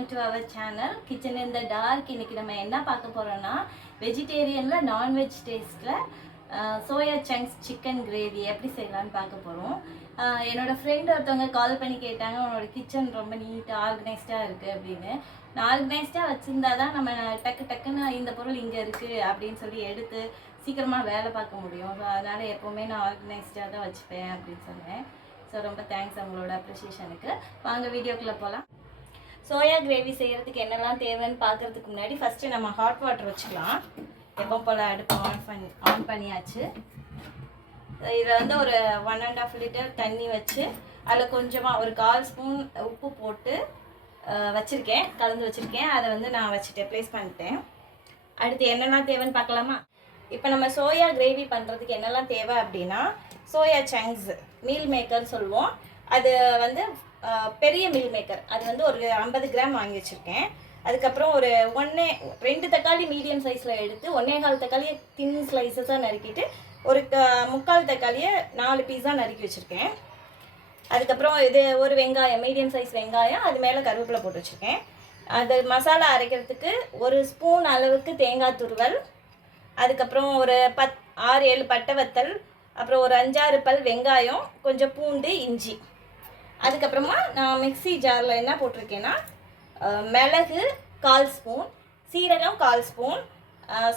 Welcome to our channel kitchen in the dark. இன்னைக்கு நம்ம என்ன பார்க்க போறோம்னா வெஜிடேரியனில் நான்வெஜ் டேஸ்ட்டில் சோயா சங்க்ஸ் சிக்கன் கிரேவி எப்படி செய்யலாம்னு பார்க்க போகிறோம். என்னோட ஃப்ரெண்ட் ஒருத்தவங்க கால் பண்ணி கேட்டாங்க, உன்னோட கிச்சன் ரொம்ப நீட்டாக ஆர்கனைஸ்டாக இருக்குது அப்படின்னு. நான் ஆர்கனைஸ்டாக வச்சுருந்தா தான் நம்ம டக்குன்னு இந்த பொருள் இங்கே இருக்குது அப்படின்னு சொல்லி எடுத்து சீக்கிரமாக வேலை பார்க்க முடியும். ஸோ அதனால் எப்போவுமே நான் ஆர்கனைஸ்டாக தான் வச்சுப்பேன் அப்படின்னு சொன்னேன். ஸோ ரொம்ப தேங்க்ஸ் அவங்களோட அப்ரிஷியேஷனுக்கு. வாங்க வீடியோக்குள்ளே போகலாம். சோயா கிரேவி செய்கிறதுக்கு என்னெல்லாம் தேவைன்னு பார்க்குறதுக்கு முன்னாடி ஃபஸ்ட்டு நம்ம ஹாட் வாட்டர் வச்சுக்கலாம். எப்போ போல் அடுப்பு ஆன் பண்ணியாச்சு. இதில் வந்து ஒரு 1.5 லிட்டர் தண்ணி வச்சு அதில் கொஞ்சமாக ஒரு 1/4 ஸ்பூன் உப்பு போட்டு வச்சுருக்கேன், கலந்து வச்சுருக்கேன். அதை வந்து நான் வச்சுட்டு ப்ளேஸ் பண்ணிட்டேன். அடுத்து என்னெல்லாம் தேவைன்னு பார்க்கலாமா? இப்போ நம்ம சோயா கிரேவி பண்ணுறதுக்கு என்னெல்லாம் தேவை அப்படின்னா, சோயா சங்க்ஸ் மீல் மேக்கர் சொல்லுவோம். அது வந்து பெரிய மீல் மேக்கர், அது வந்து ஒரு 50 கிராம் வாங்கி வச்சுருக்கேன். அதுக்கப்புறம் ஒரு 2 தக்காளி மீடியம் சைஸில் எடுத்து 1.25 தக்காளியை தின் ஸ்லைசஸாக நறுக்கிட்டு ஒரு 3/4 தக்காளியை 4 பீஸாக நறுக்கி வச்சுருக்கேன். அதுக்கப்புறம் இது ஒரு வெங்காயம், மீடியம் சைஸ் வெங்காயம், அது மேலே கருவேப்பிலை போட்டு வச்சுருக்கேன். அது மசாலா அரைக்கிறதுக்கு 1 ஸ்பூன் அளவுக்கு தேங்காய் துருவல், அதுக்கப்புறம் ஒரு 6-7 பட்டை வத்தல், அப்புறம் ஒரு 5-6 பல் வெங்காயம், கொஞ்சம் பூண்டு, இஞ்சி. அதுக்கப்புறமா நான் மிக்ஸி ஜாரில் என்ன போட்டிருக்கேன்னா, மிளகு 1/4 ஸ்பூன், சீரகம் 1/4 ஸ்பூன்,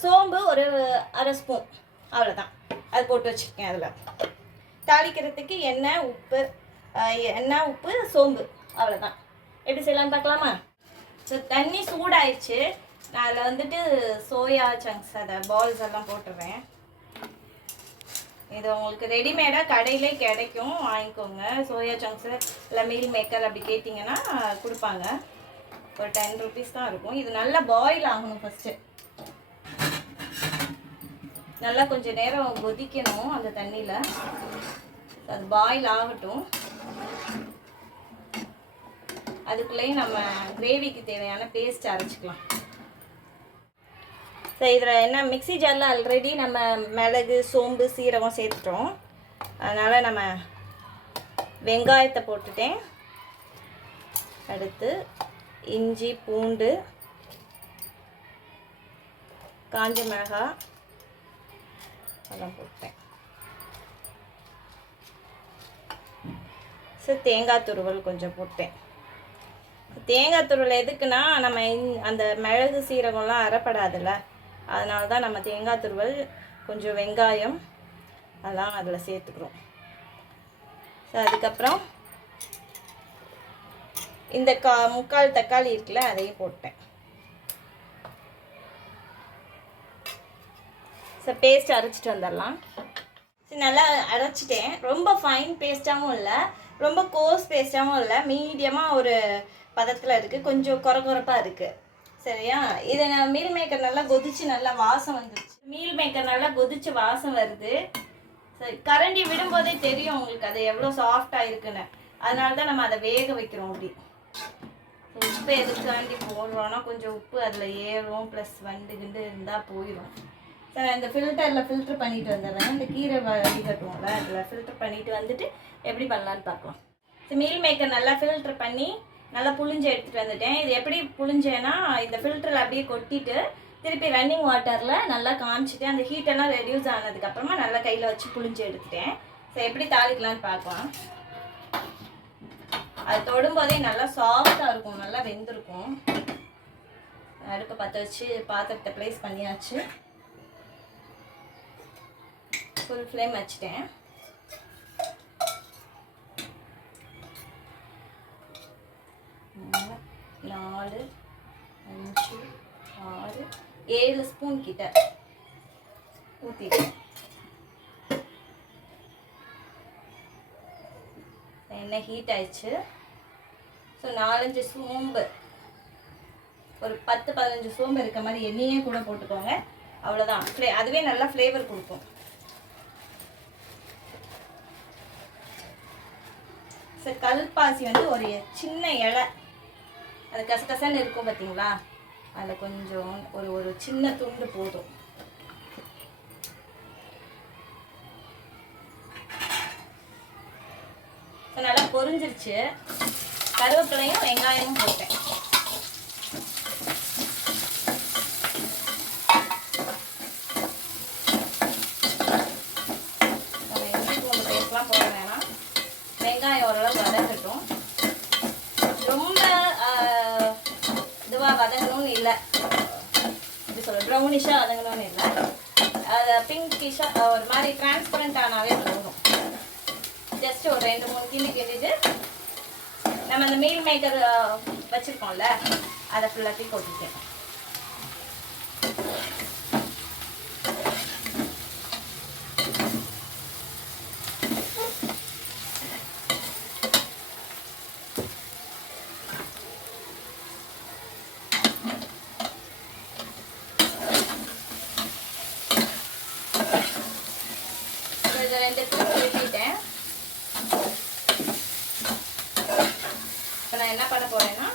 சோம்பு ஒரு 1/2 ஸ்பூன், அவ்வளோதான். அது போட்டு வச்சுருக்கேன். அதில் தாளிக்கிறதுக்கு எண்ணெய், உப்பு, சோம்பு, அவ்வளோதான். எப்படி செய்யலான்னு பார்க்கலாமா? ஸோ தண்ணி சூடாயிடுச்சு. நான் அதில் வந்துட்டு சோயா சங்க்ஸ் அதை பால்ஸ் எல்லாம் போட்டுடுறேன். இது உங்களுக்கு ரெடிமேடாக கடையிலே கிடைக்கும், வாங்கிக்கோங்க. சோயா சங்க்ஸு இல்லை மீல் மேக்கர் அப்படி கேட்டிங்கன்னா கொடுப்பாங்க. ஒரு 10 ருபீஸ் தான் இருக்கும். இது நல்லா பாயில் ஆகணும். ஃபஸ்ட்டு நல்லா கொஞ்சம் நேரம் கொதிக்கணும் அந்த தண்ணியில். அது பாயில் ஆகட்டும். அதுக்குள்ளேயும் நம்ம கிரேவிக்கு தேவையான பேஸ்ட் அரைச்சிக்கலாம். ஸோ இதில் என்ன, மிக்ஸி ஜாரில் ஆல்ரெடி நம்ம மிளகு, சோம்பு, சீரகம் சேர்த்துட்டோம். அதனால் நம்ம வெங்காயத்தை போட்டுட்டேன். அடுத்து இஞ்சி, பூண்டு, காஞ்ச மிளகாய் அதெல்லாம் போட்டேன். ஸோ தேங்காய் துருவல் கொஞ்சம் போட்டேன். தேங்காய் துருவல் எதுக்குன்னா, நம்ம அந்த மிளகு சீரகம்லாம் அரைப்படாதுல்ல, அதனால தான் நம்ம தேங்காய் துருவல், கொஞ்சம் வெங்காயம் அதெல்லாம் அதில் சேர்த்துக்கிறோம். ஸோ அதுக்கப்புறம் இந்த 3/4 தக்காளி இருக்குல்ல, அதையும் போட்டேன். ஸோ பேஸ்ட் அரைச்சிட்டு வந்துடலாம். சரி, நல்லா அரைச்சிட்டேன். ரொம்ப ஃபைன் பேஸ்ட்டாகவும் இல்லை, ரொம்ப கோர்ஸ் பேஸ்ட்டாகவும் இல்லை, மீடியமாக ஒரு பதத்தில் இருக்குது. கொஞ்சம் கொரப்பாக இருக்குது. சரியா? இதை நான் மீல் மேக்கர் நல்லா கொதிச்சு நல்லா வாசம் வந்துடுச்சு. மீல் மேக்கர் நல்லா கொதிச்சு வாசம் வருது. சரி, கரண்டி விடும்போதே தெரியும் உங்களுக்கு அது எவ்வளோ சாஃப்டாக இருக்குன்னு. அதனால தான் நம்ம அதை வேக வைக்கிறோம். அப்படி உப்பு எதுக்காண்டி போடுறோன்னா, கொஞ்சம் உப்பு அதில் ஏறும், ப்ளஸ் கிண்டு இருந்தால் போயிடும். சரி, நான் இந்த ஃபில்ட்ரு பண்ணிட்டு வந்துடுறேன். இந்த கீரை வடிகட்டுவோம்ல, அதில் ஃபில்டர் பண்ணிட்டு வந்துட்டு எப்படி பண்ணலான்னு பார்க்கலாம். மீல் மேக்கர் நல்லா ஃபில்ட்ரு பண்ணி நல்லா புளிஞ்சு எடுத்துகிட்டு வந்துட்டேன். இது எப்படி புளிஞ்சேன்னா, இந்த ஃபில்டரில் அப்படியே கொட்டிட்டு திருப்பி ரன்னிங் வாட்டரில் நல்லா காமிச்சிட்டு அந்த ஹீட்டெல்லாம் ரெடியூஸ் ஆனதுக்கப்புறமா நல்லா கையில் வச்சு புளிஞ்சு எடுத்துட்டேன். ஸோ எப்படி தாளிக்கலான்னு பார்க்கலாம். அது தொடும்போதே நல்லா சாஃப்டாக இருக்கும், நல்லா வெந்திருக்கும். அடுப்பை பற்ற வச்சு பாத்திரத்தை ப்ளேஸ் பண்ணியாச்சு. ஃபுல் ஃப்ளேம் வச்சுட்டேன். 4, 5, 6, 7 ஸ்பூன் கிட்ட ஊற்றிட்டேன். எண்ணெய் ஹீட் ஆயிடுச்சு. ஸோ 4-5 சோம்பு, ஒரு 10-15 சோம்பு இருக்க மாதிரி எண்ணெயே கூட போட்டுக்கோங்க. அவ்வளோதான். அதுவே நல்லா ஃப்ளேவர் கொடுக்கும். ஸோ கல்பாசி வந்து ஒரு சின்ன இலை, அது கசகசன்னு இருக்கும் பார்த்தீங்களா, அதில் கொஞ்சம் ஒரு சின்ன துண்டு போதும். நல்லா பொரிஞ்சிருச்சு. கருவேப்பிலையும் வெங்காயமும் போட்டேன். ப்ரௌனிஷாக வதங்கணும்னு இல்லை, அது பிங்கிஷாக ஒரு மாதிரி டிரான்ஸ்பரண்ட் ஆனாவே போதும். ஜஸ்ட் ஒரு 2-3 கிண்டி கிண்டிட்டு நம்ம அந்த மீல் மேக்கர் வச்சுருக்கோம்ல அதை ஃபுல்லாத்தையும் போட்டுட்டேன். இதை 2 ஊற்றிட்டேன். இப்போ நான் என்ன பண்ண போறேன்னா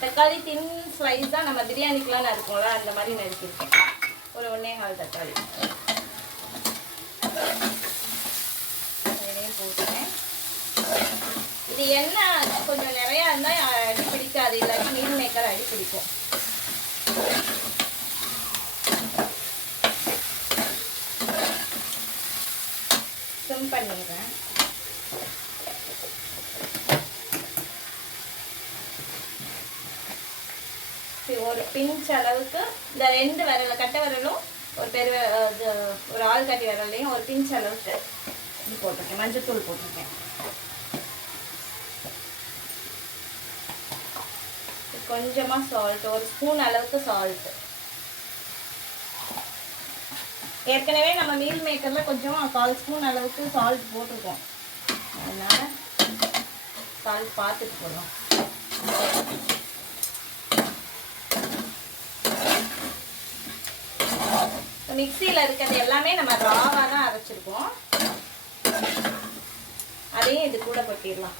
தக்காளி தின் ஸ்லைஸாக நம்ம பிரியாணிக்கெலாம் நறுக்கும்ல அந்த மாதிரி நறுக்கிருக்கேன். ஒரு 1.25 தக்காளி இதையும் போட்டுட்டேன். இது என்ன கொஞ்சம் நிறையா இருந்தால் அடி பிடிக்காது, இல்லாட்டி மீல் மேக்கர் அடி பிடிக்கும். சிம் பண்ணிடுறேன். ஒரு பிஞ்ச் அளவுக்கு இந்த 2 விரல கட்டை விரலும் ஒரு ஆள் கட்டி விரலையும் ஒரு பிஞ்ச் அளவுக்கு இது போட்டிருக்கேன். மஞ்சத்தூள் போட்டிருக்கேன். கொஞ்சமாக சால்ட், ஒரு ஸ்பூன் அளவுக்கு சால்ட். ஏற்கனவே நம்ம மீல் மேக்கரில் கொஞ்சமாக 1/4 ஸ்பூன் அளவுக்கு சால்ட் போட்டிருக்கோம், அதனால சால்ட் பார்த்துட்டு போடலாம். மிக்சியில் இருக்கிறது எல்லாமே நம்ம ராவாக தான் அரைச்சிருக்கோம், அதையும் இது கூட கொட்டிடலாம்.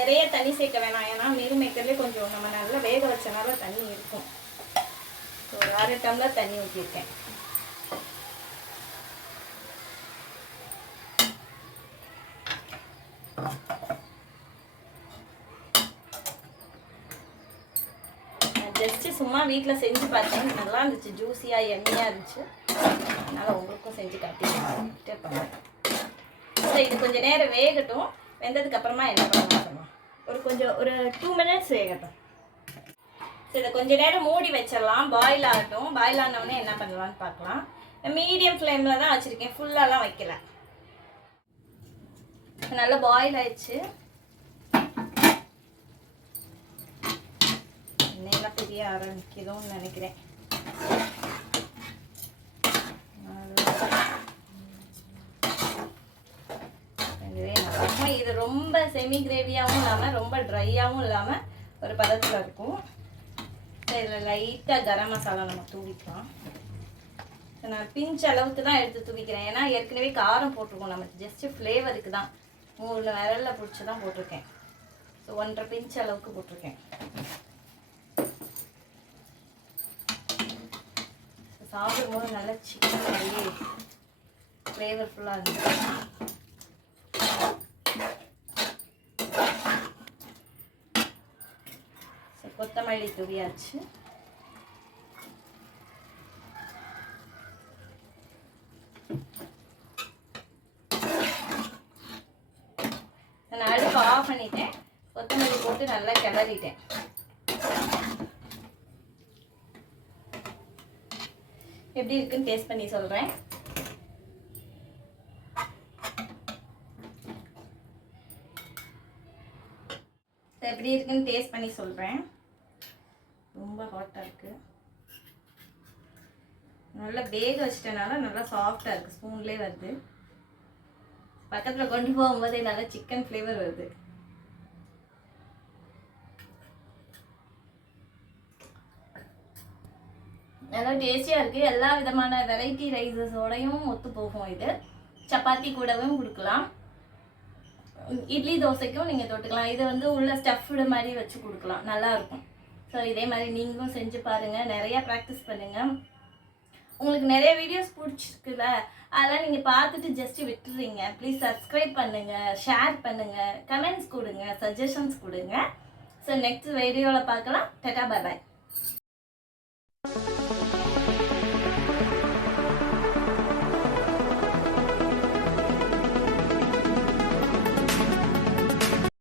நிறைய தண்ணி சேர்க்க வேணாம், ஏன்னா மீல் மேக்கர்லேயே கொஞ்சம் நம்ம நல்லா வேக வச்சனால தண்ணி இருக்கும். ஒரு 1/2 டம்ளர் தண்ணி ஊற்றிருக்கேன். ஜஸ்ட்டு சும்மா வீட்டில் செஞ்சு பார்த்தேன், நல்லா இருந்துச்சு, ஜூஸியாக எண்ணெயாக இருந்துச்சு, அதனால் உங்களுக்கும் செஞ்சு காட்டிட்டேன். ஸோ இது கொஞ்சம் நேரம் வேகட்டும். வெந்ததுக்கு அப்புறமா என்ன பண்ணலாம், ஒரு 2 மினிட்ஸ் வேகட்டும். ஸோ இதை கொஞ்சம் நேரம் மூடி வச்சிடலாம், பாயில் ஆகட்டும். பாயில் ஆனவுடனே என்ன பண்ணலான்னு பார்க்கலாம். மீடியம் ஃப்ளேமில் தான் வச்சுருக்கேன், ஃபுல்லாலாம் வைக்கல. நல்லா பாயில் ஆயிடுச்சு. எண்ணெயெல்லாம் தெரிய ஆரம்பிக்குதுன்னு நினைக்கிறேன். இது ரொம்ப செமி கிரேவியாகவும் இல்லாமல் ரொம்ப ட்ரையாகவும் இல்லாமல் ஒரு பதத்தில் இருக்கும். இதில் லைட்டாக கரம் மசாலா நம்ம தூவிக்கலாம். நான் பிஞ்ச் அளவுக்கு தான் எடுத்து தூவிக்கிறேன், ஏன்னா ஏற்கனவே காரம் போட்டிருக்கோம், நம்ம ஜஸ்ட்டு ஃப்ளேவருக்கு தான் 3 விரலில் பிடிச்சி தான் போட்டிருக்கேன். ஸோ 1.5 பிஞ்ச் அளவுக்கு போட்டிருக்கேன். சாப்பிடும்போது நல்லா சிக்கன் அப்படியே ஃப்ளேவர்ஃபுல்லாக இருந்துச்சு. கொத்தமல்லி தூவியாச்சு. நான் அடுப்பு ஆஃப் பண்ணிட்டேன், கொத்தமல்லி போட்டு நல்லா கிளறிட்டேன். எப்படி இருக்குன்னு டேஸ்ட் பண்ணி சொல்றேன். எப்படி இருக்குன்னு டேஸ்ட் பண்ணி சொல்றேன். ரொம்ப ஹாட்டாக இருக்குது, நல்லா வேக வச்சிட்டனால நல்லா சாஃப்டாக இருக்குது, ஸ்பூன்லேயே வருது. பக்கத்தில் கொண்டு போகும்போதே நல்லா சிக்கன் ஃப்ளேவர் வருது. நல்லா டேஸ்டியாக இருக்குது. எல்லா விதமான வெரைட்டி ரைஸஸோடையும் ஒத்து போகும். இது சப்பாத்தி கூடவும் கொடுக்கலாம், இட்லி தோசைக்கும் நீங்கள் தொட்டுக்கலாம். இது வந்து உள்ள ஸ்டஃப்டு மாதிரி வச்சு கொடுக்கலாம், நல்லாயிருக்கும். ஸோ இதே மாதிரி நீங்களும் செஞ்சு பாருங்கள், நிறையா ப்ராக்டிஸ் பண்ணுங்கள். உங்களுக்கு நிறைய வீடியோஸ் பிடிச்சிருக்குல்ல, அதெல்லாம் நீங்கள் பார்த்துட்டு ஜஸ்ட் விட்டுறீங்க. ப்ளீஸ் சப்ஸ்கிரைப் பண்ணுங்கள், ஷேர் பண்ணுங்கள், கமெண்ட்ஸ் கொடுங்க, சஜஷன்ஸ் கொடுங்க. ஸோ நெக்ஸ்ட் வீடியோவில் பார்க்கலாம். Tata, bye bye.